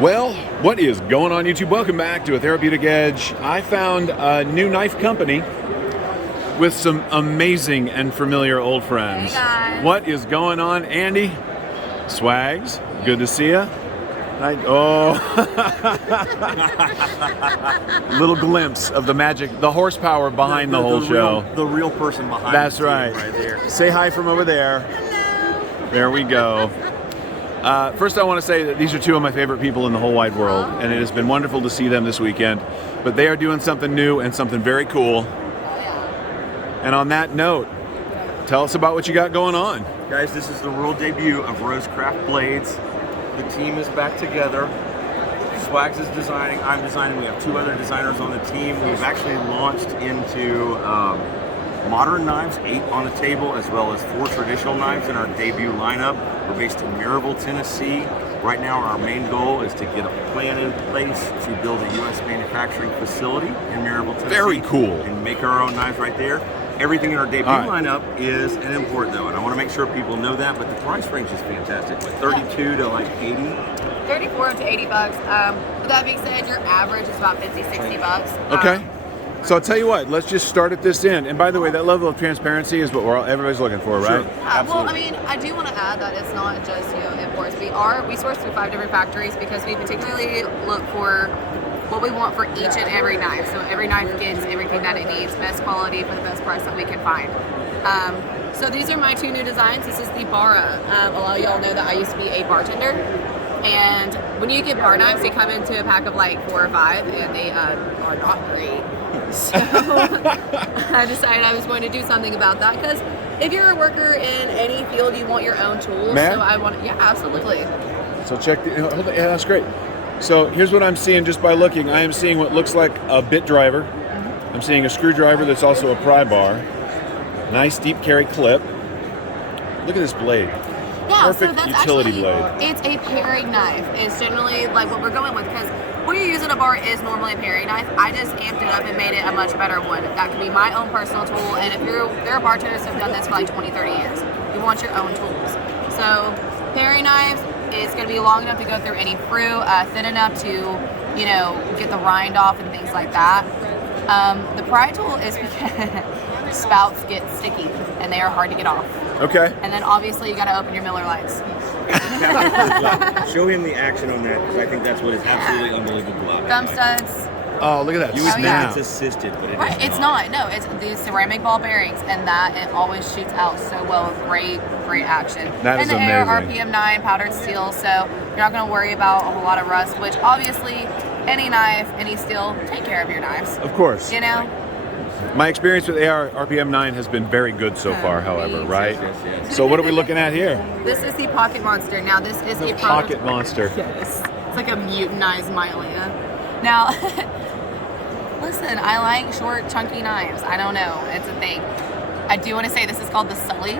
Well, what is going on, YouTube? Welcome back to A Therapeutic Edge. I found a new knife company with some amazing and familiar old friends. Hey guys. What is going on, Andy? Swags, good to see you. Oh, little glimpse of the magic, the horsepower behind the whole show. The real person behind. That's right. Right there. Say hi from over there. Hello. There we go. First, I want to say that these are two of my favorite people in the whole wide world, and it has been wonderful to see them this weekend. But they are doing something new and something very cool. And on that note, tell us about what you got going on. Guys, this is the world debut of RoseCraft Blades. The team is back together. Swags is designing, I'm designing. We have two other designers on the team. We've actually launched into modern knives, 8 on the table, as well as 4 traditional knives in our debut lineup. We're based in Maryville, Tennessee. Right now, our main goal is to get a plan in place to build a U.S. manufacturing facility in Maryville, Tennessee. Very cool. And make our own knives right there. Everything in our debut lineup is an import, though, and I want to make sure people know that. But the price range is fantastic, like 32 to like 80. 34 to 80 bucks. With that being said, your average is about 50, 60 bucks. Okay. So I'll tell you what, let's just start at this end. And by the way, that level of transparency is what everybody's looking for, right? Sure. Well, I mean, I do want to add that it's not just imports. We source through 5 different factories because we particularly look for what we want for each and every knife. So every knife gets everything that it needs, best quality for the best price that we can find. So these are my 2 new designs. This is the Barra. A lot of y'all know that I used to be a bartender. And when you get bar knives, they come into a pack of like 4 or 5, and they are not great. So I decided I was going to do something about that because if you're a worker in any field, you want your own tools. Ma'am? So I want, yeah, absolutely. So check the, hold on, yeah, that's great. So here's what I'm seeing just by looking. I am seeing what looks like a bit driver. I'm seeing a screwdriver that's also a pry bar. Nice deep carry clip. Look at this blade. Yeah, Perfect so that's utility actually, blade. It's a paring knife. It's generally like what we're going with because what you're using a bar is normally a paring knife. I just amped it up and made it a much better one. That can be my own personal tool, and if there are bartenders who've done this for like 20, 30 years, you want your own tools. So paring knives, it's going to be long enough to go through any fruit, thin enough to, get the rind off and things like that. The pry tool is because spouts get sticky and they are hard to get off. Okay. And then obviously you got to open your Miller Lights. Show him the action on that, because I think that's what is absolutely unbelievable about it. Thumb studs. Oh, look at that You would snap. think it's assisted, but Right, it's not. No, it's these ceramic ball bearings, and that it always shoots out so well with great action. That is and the air amazing. RPM 9 powdered steel, so you're not going to worry about a whole lot of rust. Which obviously, any knife, any steel, take care of your knives. Of course. My experience with AR RPM 9 has been very good so far, however, right? Yes. So what are we looking at here? This is the Pocket Monster. Now this is The a Pocket Monster. Yes, it's like a mutinized Mylia. Now, listen, I like short, chunky knives. I don't know, it's a thing. I do want to say this is called the Sully.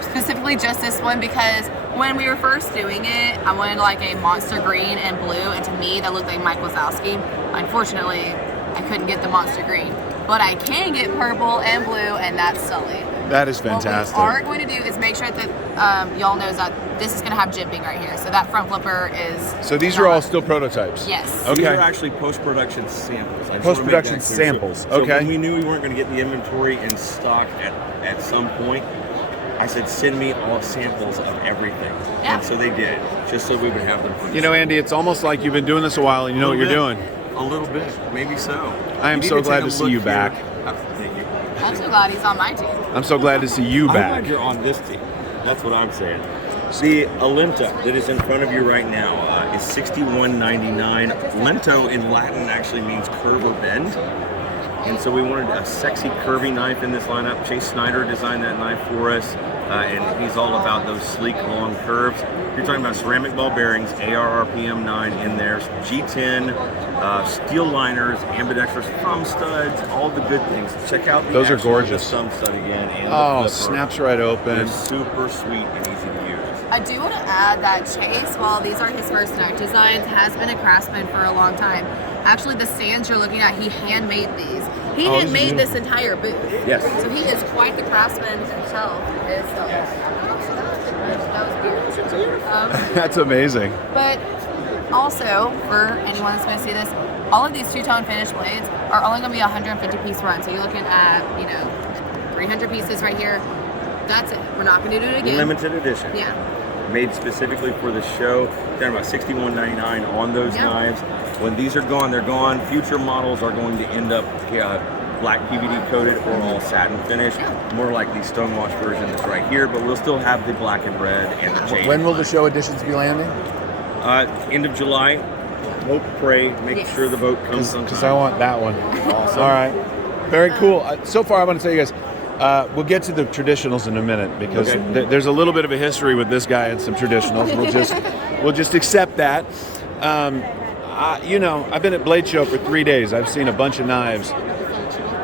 Specifically just this one because when we were first doing it, I wanted like a monster green and blue, and to me that looked like Mike Wazowski. Unfortunately, I couldn't get the monster green, but I can get purple and blue, and that's Sully. That is fantastic. What we are going to do is make sure that y'all knows that this is going to have jimping right here. So that front flipper is... So these are all still prototypes? Yes. Okay. These are actually post-production samples. Post-production samples, So okay. when we knew we weren't going to get the inventory in stock at some point, I said, send me all samples of everything. Yeah. And so they did, just so we would have them for You know, Andy, it's almost like you've been doing this a while and you know what you're doing. A little bit, maybe so. I am You need so to glad take a to see look you here. back. Thank you. I'm so glad he's on my team. I'm so glad to see you I'm back. glad you're on this team. That's what I'm saying. The Alenta that is in front of you right now is $61.99. Lento in Latin actually means curve or bend. And so we wanted a sexy curvy knife in this lineup. Chase Snyder designed that knife for us, and he's all about those sleek, long curves. You're talking about ceramic ball bearings, AR RPM 9 in there, G10, steel liners, ambidextrous thumb studs, all the good things. Check out the Those are action on gorgeous. the thumb stud again. And Oh, the flipper. snaps right open. They're super sweet and easy to use. I do want to add that Chase, while these are his first knife designs, has been a craftsman for a long time. Actually, the stands you're looking at, he handmade these. He Oh, handmade this entire booth. Yes. So he is quite the craftsman himself. That was weird. That's amazing. But also, for anyone that's going to see this, all of these two-tone finish blades are only going to be a 150-piece run. So you're looking at, 300 pieces right here. That's it. We're not going to do it again. Limited edition. Yeah. Made specifically for the show. Down about $61.99 on those knives. When these are gone, they're gone. Future models are going to end up black PVD coated or all satin finish. More like the stonewash version that's right here, but we'll still have the black and red and the jade. When will the show editions be landing? End of July. Hope, pray, make sure the boat comes on time. Because I want that one. Awesome. All right. Very cool. So far, I want to tell you guys, we'll get to the traditionals in a minute because there's a little bit of a history with this guy and some traditionals. We'll just accept that. I've been at Blade Show for 3 days. I've seen a bunch of knives.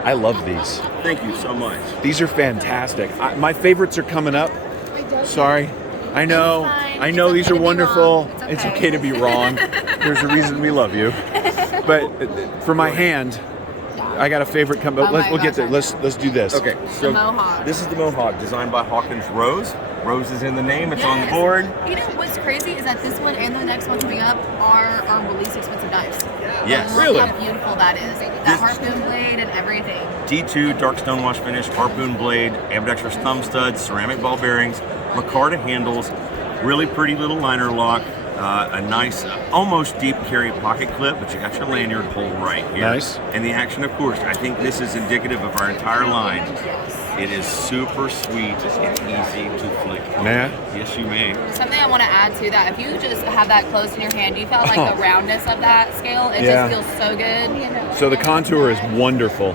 I love these. Thank you so much. These are fantastic. My favorites are coming up. Sorry. I know. I know these are wonderful. It's okay to be wrong. There's a reason we love you. But for my hand, I got a favorite coming. We'll get there. Let's do this. Okay, so Mohawk. This is the Mohawk, designed by Hawkins Rose. Rose is in the name. It's on the board. You know what's crazy is that this one and the next one coming up are our least expensive knives. Yes. Look how beautiful that is. That harpoon blade and everything. D2 dark stonewash finish, harpoon blade, ambidextrous thumb studs, ceramic ball bearings, micarta handles, really pretty little liner lock, a nice, almost deep carry pocket clip, but you got your lanyard hole right here. Nice. And the action, of course, I think this is indicative of our entire line. It is super sweet and easy to flick. Man. Yes, you may. Something I want to add to that, if you just have that close in your hand, you felt like the roundness of that scale, it just feels so good. So the contour is wonderful.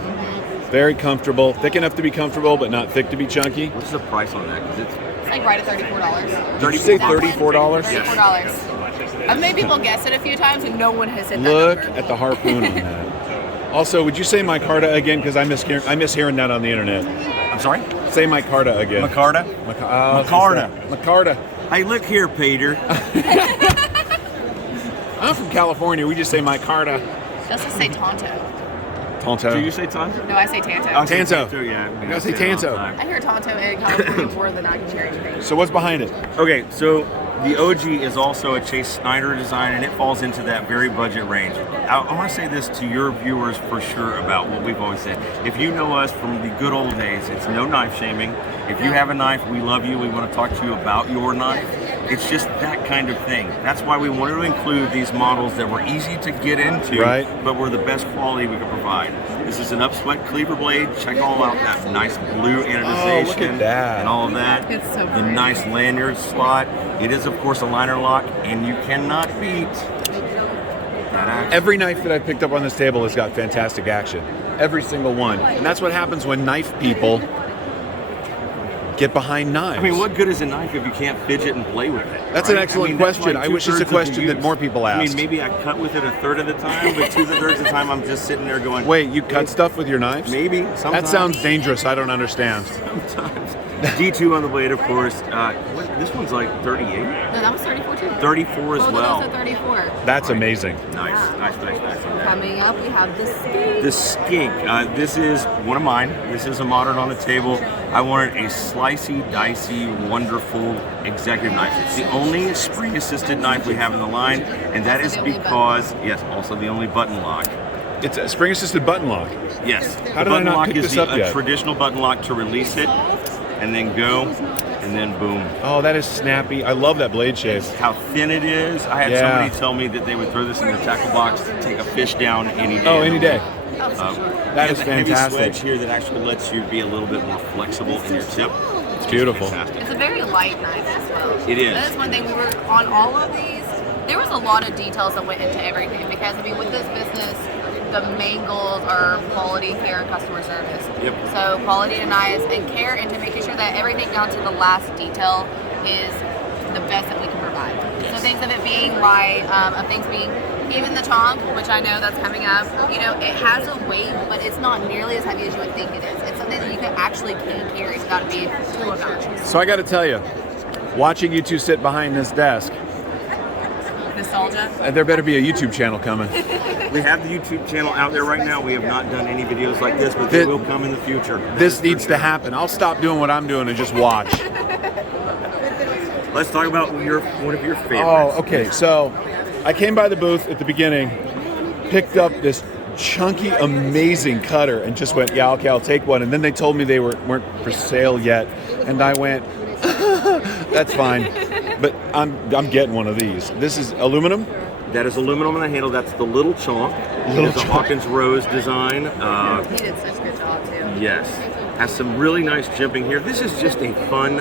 Very comfortable. Thick enough to be comfortable, but not thick to be chunky. What's the price on that? Because It's like right at $34. Did you say $34? $34. I've made people guess it a few times and no one has hit that Look number. at the harpoon on that. Also, would you say micarta again? Because I miss hearing that on the internet. I'm sorry? Say micarta again. Micarta? Micarta. Micarta. Hey, look here, Peter. I'm from California. We just say micarta. Just to say Tonto. Tonto. Do you say Tonto? No, I say Tanto. Tanto. Yeah. I gotta say Tanto. I hear Tonto in California more than I can hear anything. So what's behind it? Okay, so the OG is also a Chase Snyder design, and it falls into that very budget range. I want to say this to your viewers for sure about what we've always said. If you know us from the good old days, it's no knife shaming. If you have a knife, we love you. We want to talk to you about your knife. It's just that kind of thing. That's why we wanted to include these models that were easy to get into, but were the best quality we could provide. This is an upswept cleaver blade. Check all out that nice blue anodization look at that. and all of that. It's so the pretty. nice lanyard slot. It is, of course, a liner lock, and you cannot beat that action. Every knife that I've picked up on this table has got fantastic action. Every single one. And that's what happens when knife people get behind knives. I mean, what good is a knife if you can't fidget and play with it? That's an excellent question. I wish it's a question that more people ask. I mean, maybe I cut with it a third of the time, but 2/3 of the time I'm just sitting there going, wait, you cut stuff with your knives? Maybe. Sometimes. That sounds dangerous. I don't understand. Sometimes. D2 on the blade, of course. This one's like 38? No, that was 34 too. 34 as Both well. of those are 34. That's amazing. Nice. Coming up, we have the Skink. The Skink. This is one of mine. This is a modern on the table. I wanted a slicey, dicey, wonderful executive knife. It's the only spring-assisted knife we have in the line, and that is because, yes, also the only button lock. It's a spring-assisted button lock. Yes. How did I not pick this up a yet? traditional button lock to release it, and then go, and then boom. Oh, that is snappy. I love that blade shape. How thin it is. I had somebody tell me that they would throw this in the tackle box to take a fish down any day. Oh, any day. That is fantastic. Heavy swedge here that actually lets you be a little bit more flexible in your tip. It's beautiful. Fantastic. It's a very light knife as well. It is. That is one thing we were on all of these. There was a lot of details that went into everything because I mean, with this business, the main goals are quality, care, and customer service. Yep. So quality to knives and care into making sure that everything down to the last detail is the best that we can provide. So things of it being light, of things being even the tongue, which I know that's coming up. You know, it has a weight, but it's not nearly as heavy as you would think it is. It's something that you can actually carry without it being too obnoxious. So I got to tell you, watching you two sit behind this desk, Nostalgia. there better be a YouTube channel coming. We have the YouTube channel out there right now. We have not done any videos like this, but they will come in the future. This needs to happen. I'll stop doing what I'm doing and just watch. Let's talk about one of your favorites. Oh, okay. So I came by the booth at the beginning, picked up this chunky, amazing cutter, and just went, yeah, okay, I'll take one. And then they told me they weren't for sale yet, and I went, that's fine, but I'm getting one of these. This is aluminum. That is aluminum on the handle. That's the little chonk. It's a Hawkins Rose design. He did such a good job too. Yes. Has some really nice jimping here. This is just a fun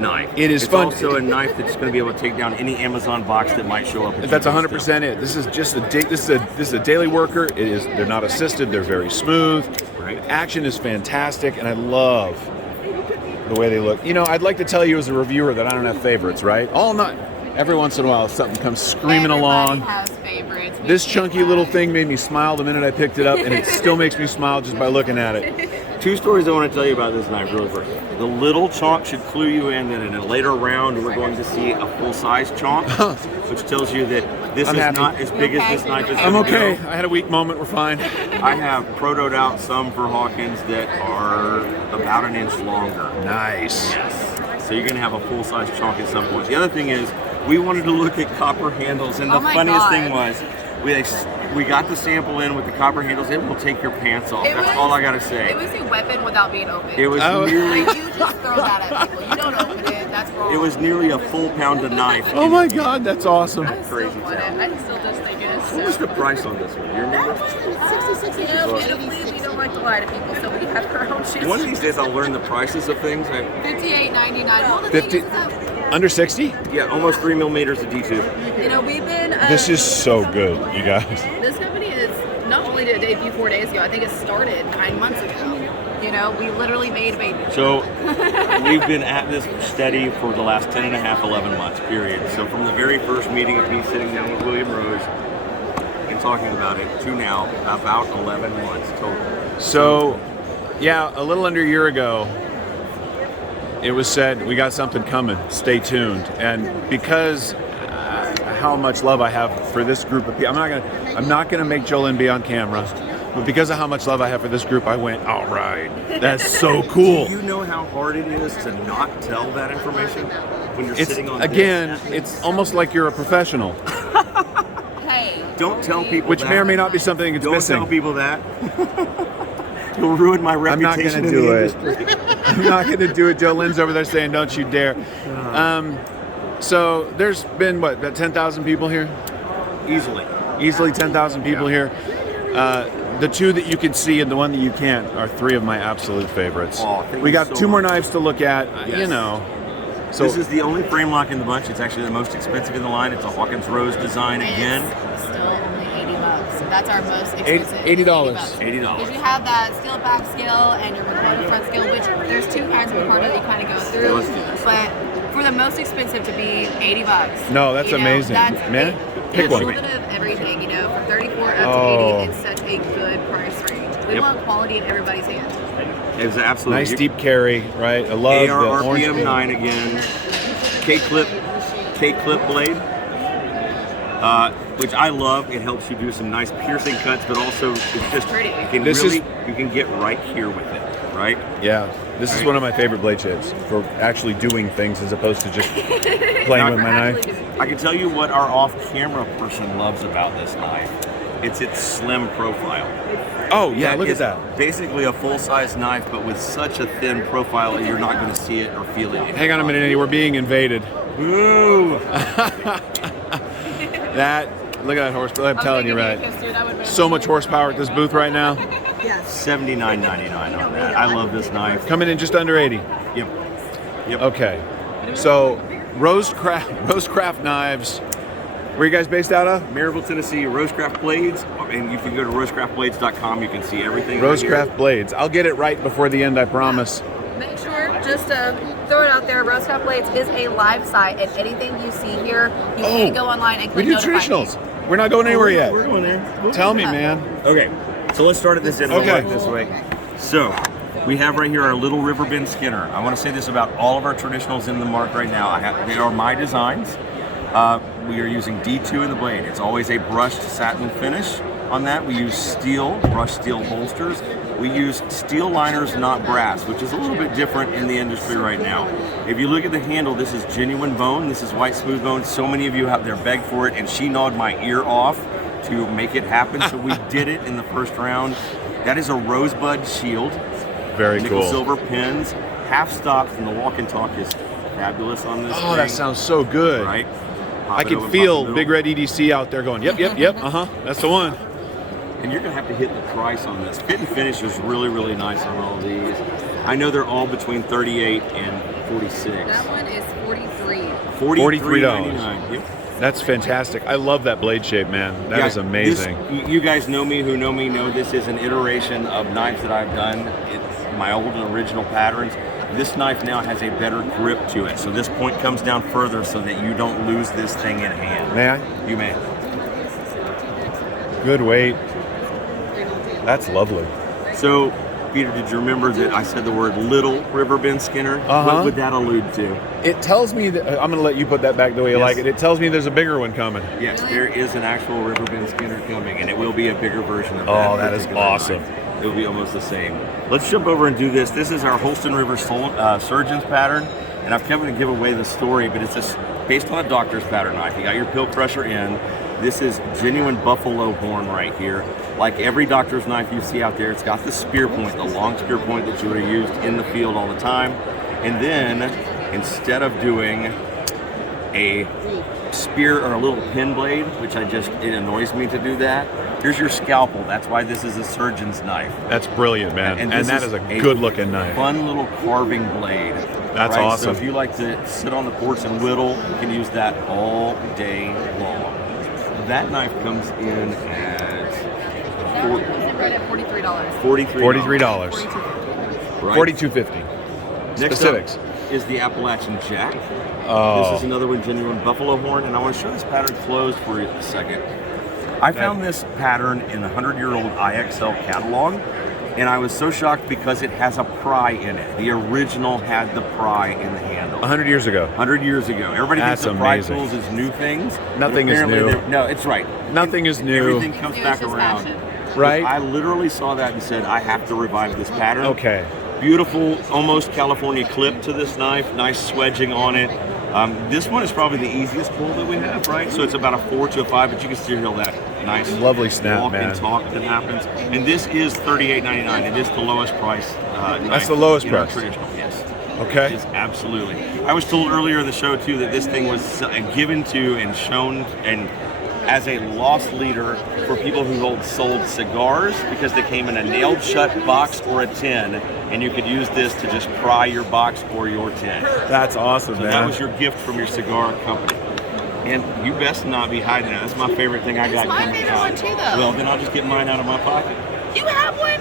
knife. It is it's fun. It's also a knife that's going to be able to take down any Amazon box that might show up. That's 100% it. This is just this is a daily worker. It is. They're not assisted. They're very smooth. Right. Action is fantastic, and I love the way they look. You know, I'd like to tell you as a reviewer that I don't have favorites, right? Every once in a while, something comes screaming along. Has favorites. This chunky little thing made me smile the minute I picked it up, and it still makes me smile just by looking at it. 2 stories I want to tell you about this knife really quick. The little chonk should clue you in that in a later round we're going to see a full-size chonk, which tells you that this is not as big as this knife is. I'm okay. I had a weak moment. We're fine. I have protoed out some for Hawkins that are about an inch longer. Nice. Yes. So you're going to have a full-size chonk at some point. The other thing is, we wanted to look at copper handles, and the funniest thing was, we got the sample in with the copper handles. It will take your pants off. That's all I gotta say. It was a weapon without being opened. It was nearly. Like, you just throw that at people. You don't open it. That's wrong. It was nearly a full pound of knife. Oh my God, that's awesome. I still want it. I still just think it is. What was the price on this one? You remember? 66 inches. We don't like to lie to people, so we have our own shoes. One of these days I'll learn the prices of things. $58.99. Well, the 50. thing is that, Under 60? Yeah, almost 3 millimeters of D2. you know, we've been. This is so good, you guys. This company is not only did it debut 4 days ago. I think it started 9 months ago. You know, we literally made a baby. So we've been at this steady for the last 10 and a half, 11 months, period. So from the very first meeting of me sitting down with William Rose and talking about it to now, about 11 months total. So, yeah, a little under a year ago, it was said, we got something coming, stay tuned. And because how much love I have for this group of people, I'm not gonna make Jolynn be on camera, but because of how much love I have for this group, I went, all right, that's so cool. Do you know how hard it is to not tell that information when you're sitting on again, it's almost like you're a professional. Hey. Don't tell people Which that. may or may not be something that's missing. Don't tell people that. You'll ruin my reputation. I'm not going to do it. I'm not going to do it. Jolynn's over there saying, don't you dare. So there's been, what, about 10,000 people here? Easily 10,000 people here. The two that you can see and the one that you can't are 3 of my absolute favorites. We got 2 more knives to look at, you know. So this is the only frame lock in the bunch. It's actually the most expensive in the line. It's a Hawkins Rose design again. It's still only $80. That's our most expensive. $80. $80. Because you have that steel back scale and your Ricardo front scale, which there's 2 kinds of Ricardo you kind of go through. Let's do this. But for the most expensive to be $80. No, that's amazing. Man, pick one. It's a little bit of everything, you know, from 34 up to 80. It's such a good price range. We want quality in everybody's hands. It's absolutely nice deep carry, right? I love AR the orange. RPM 9 again. K-clip blade, which I love. It helps you do some nice piercing cuts, but also it's just pretty. You can get right here with it, right? Yeah, this is one of my favorite blade shapes for actually doing things as opposed to just playing with my knife. I can tell you what our off-camera person loves about this knife. It's its slim profile. Oh yeah, look at that. Basically a full-size knife, but with such a thin profile that you're not going to see it or feel it. Hang on a minute, Eddie. We're being invaded. Ooh. That, look at that horsepower. I'm telling you, right? So much horsepower at this booth right now. Yes. $79.99 on that. I love this knife. Coming in just under 80. Yep. Okay. So, RoseCraft knives. Where are you guys based out of? Maryville, Tennessee, RoseCraft Blades. And if you go to rosecraftblades.com, you can see everything. RoseCraft Blades. I'll get it right before the end, I promise. Make sure, just throw it out there, RoseCraft Blades is a live site, and anything you see here, you can go online and click we do notify traditionals. me. We're not going anywhere yet. We're going there. Tell me, man. Okay, so let's start at this end. Okay. This way. So, we have right here our little Riverbend Skinner. I want to say this about all of our traditionals in the mark right now. They are my designs. We are using D2 in the blade. It's always a brushed satin finish. on that. We use steel, brushed steel bolsters. We use steel liners, not brass, which is a little bit different in the industry right now. If you look at the handle, this is genuine bone. This is white smooth bone. So many of you out there begged for it, and she gnawed my ear off to make it happen. So we did it in the first round. That is a rosebud shield. Very Nickel cool. silver pins. Half stop from the walk and talk is fabulous on this. Oh, thing, that sounds so good. right. I Pop it can over, feel pop it Big Red EDC out there going, yep, yep, yep, that's the one. And you're gonna have to hit the price on this. Fit and finish is really, really nice on all these. I know they're all between 38 and 46. That one is 43. $43.99. Yep. That's fantastic. I love that blade shape, man. That is amazing. You guys know me, who know me, know this is an iteration of knives that I've done. It's my old and original patterns. This knife now has a better grip to it. So this point comes down further so that you don't lose this thing in hand. May I? You may. Good weight. That's lovely. So, Peter, did you remember that I said the word little Riverbend Skinner? What would that allude to? It tells me that, I'm going to let you put that back the way you like it. It tells me there's a bigger one coming. Yes, there is an actual Riverbend Skinner coming, and it will be a bigger version of that. Oh, that is particular awesome. knife. It will be almost the same. Let's jump over and do this. This is our Holston River Surgeon's pattern, and I've come to give away the story, but it's just based on a doctor's pattern knife. You got your pill crusher in. This is genuine buffalo horn right here. Like every doctor's knife you see out there, it's got the spear point, the long spear point that you would have used in the field all the time. And then, instead of doing a spear or a little pin blade, which it annoys me to do that, here's your scalpel. That's why this is a surgeon's knife. That's brilliant, man. And this that is a good-looking knife. Fun little carving blade. That's awesome. So if you like to sit on the porch and whittle, you can use that all day long. That knife comes in at Right at $43. $43. Right. $42.50. Next Specifics. up is the Appalachian Jack. Oh. This is another one, genuine buffalo horn, and I want to show this pattern closed for you a second. I found this pattern in the 100-year-old IXL catalog, and I was so shocked because it has a pry in it. The original had the pry in the handle. 100 years ago. 100 years ago. Everybody thinks That's the pry amazing. tools is new things. Nothing is new. No, it's right. Nothing is new. Everything comes back around. Fashion. Right? I literally saw that and said, I have to revive this pattern. Okay. Beautiful, almost California clip to this knife. Nice swedging on it. This one is probably the easiest pull that we have, right? So it's about a 4 to a 5, but you can still hear that nice Lovely snap, walk man. and talk that happens. And this is $38.99. It is the lowest price. That's the lowest in our price. Traditional, yes. Okay. It is absolutely. I was told earlier in the show too that this thing was given to and shown and as a lost leader for people who sold cigars because they came in a nailed shut box or a tin, and you could use this to just pry your box or your tin. That's awesome, So man. that was your gift from your cigar company. And you best not be hiding that. That's my favorite thing I got my coming favorite out. one too, though. Well, then I'll just get mine out of my pocket. You have one?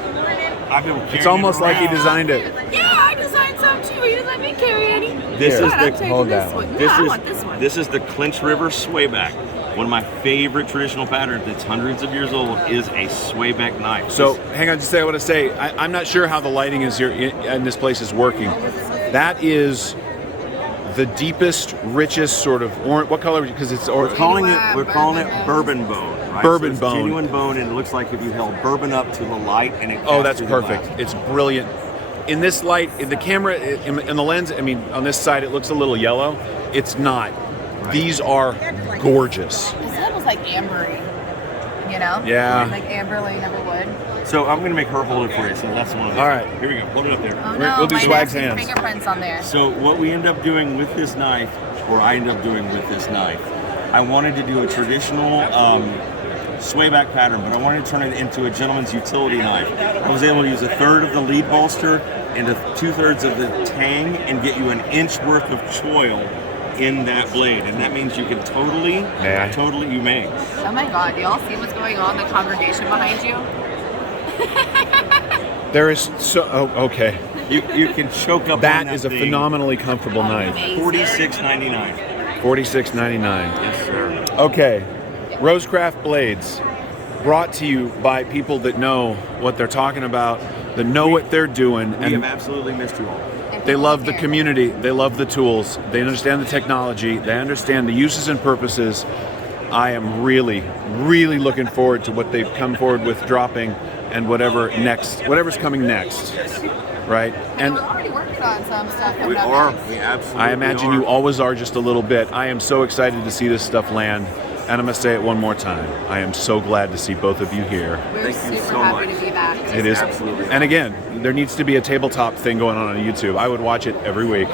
I've been carrying It's almost it like he around. designed it. Yeah, I designed some too. He doesn't let me carry any. This Here. is I'm the taking hold this that one. one. Yeah, I want this one. This is the Clinch River swayback. One of my favorite traditional patterns that's hundreds of years old is a swayback knife. So, hang on, just say I want to say, I'm not sure how the lighting is here in this place is working. That is the deepest, richest sort of orange. What color? Because it's we're calling it Bourbon bourbon bone. Right? Bourbon so it's bone. genuine bone, and it looks like if you held bourbon up to the light and it. Oh, that's casts through the perfect. glass. It's brilliant. In this light, in the camera, in the lens, I mean, on this side, it looks a little yellow. It's not. Right. These are gorgeous. It's almost like ambery, you know? Yeah. Like amber like you never would. So I'm going to make her hold it for you. So that's one of them. All right. Here we go. Hold it up there. Oh We'll no, do my Swag's nasty hands. fingerprints on there. So what we end up doing with this knife, or I end up doing with this knife, I wanted to do a traditional swayback pattern, but I wanted to turn it into a gentleman's utility knife. I was able to use a third of the lead bolster and 2/3 of the tang and get you an inch worth of choil in that blade, and that means you can totally, you may. Oh my god, y'all see what's going on? The congregation behind you? There is so. Oh, okay. You can choke up on That that is a thing. phenomenally comfortable knife. $46.99. $46.99. Yes, sir. Okay, RoseCraft Blades, brought to you by people that know what they're talking about, that know what they're doing, We have and absolutely missed you all. they love the community, they love the tools, they understand the technology, they understand the uses and purposes. I am really, really looking forward to what they've come forward with dropping and whatever's coming next, right? And we're already working on some stuff. We are. We absolutely I imagine you always are just a little bit. I am so excited to see this stuff land. And I'm going to say it one more time. I am so glad to see both of you here. We're super happy to be back. It is. Absolutely. And again, there needs to be a tabletop thing going on YouTube. I would watch it every week.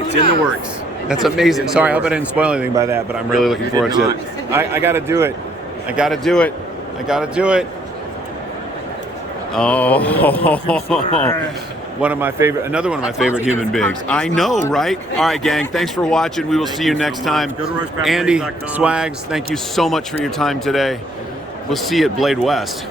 It's in the works. That's amazing. Sorry, I hope I didn't spoil anything by that, but I'm really looking forward to it. I got to do it. I got to do it. I got to do it. Oh, another one of my favorite human beings. I know, right? All right, gang, thanks for watching. We will see you next time. Andy, Swags, thank you so much for your time today. We'll see you at Blade West.